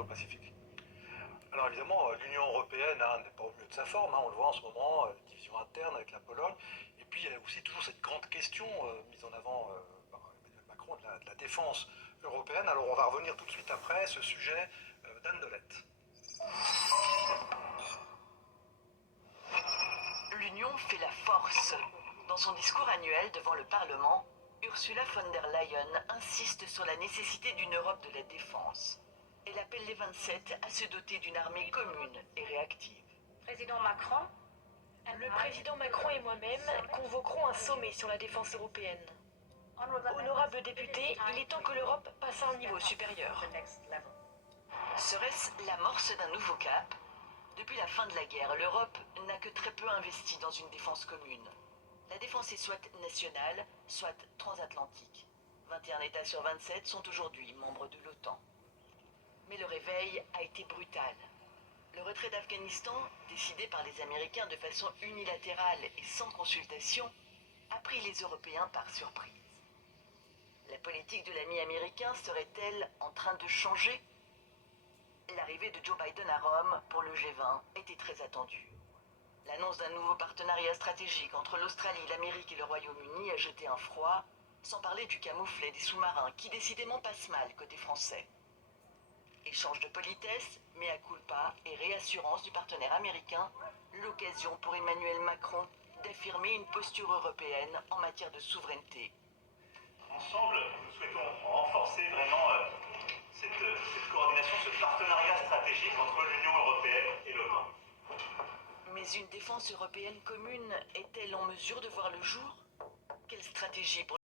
Indo-Pacifique. Alors évidemment, l'Union européenne n'est pas au mieux de sa forme, on le voit en ce moment, division interne avec la Pologne, et puis il y a aussi toujours cette grande question mise en avant par Emmanuel Macron de la défense européenne. Alors on va revenir tout de suite après ce sujet d'Anne Delette. L'Union fait la force. Dans son discours annuel devant le Parlement, Ursula von der Leyen insiste sur la nécessité d'une Europe de la défense. Elle appelle les 27 à se doter d'une armée commune et réactive. Président Macron, Le président Macron et moi-même convoquerons un sommet sur la défense européenne. Honorables députés, il est temps que l'Europe passe à un niveau supérieur. Serait-ce l'amorce d'un nouveau cap? Depuis la fin de la guerre, l'Europe n'a que très peu investi dans une défense commune. La défense est soit nationale, soit transatlantique. 21 États sur 27 sont aujourd'hui membres de l'OTAN. Mais le réveil a été brutal. Le retrait d'Afghanistan, décidé par les Américains de façon unilatérale et sans consultation, a pris les Européens par surprise. La politique de l'ami américain serait-elle en train de changer? L'arrivée de Joe Biden à Rome pour le G20 était très attendue. L'annonce d'un nouveau partenariat stratégique entre l'Australie, l'Amérique et le Royaume-Uni a jeté un froid, sans parler du camouflet des sous-marins qui décidément passe mal côté français. Échange de politesse, mea culpa et réassurance du partenaire américain, l'occasion pour Emmanuel Macron d'affirmer une posture européenne en matière de souveraineté. Ensemble, nous souhaitons renforcer vraiment cette coordination, ce partenariat stratégique entre l'Union européenne et l'OTAN. Mais une défense européenne commune est-elle en mesure de voir le jour? Quelle stratégie pour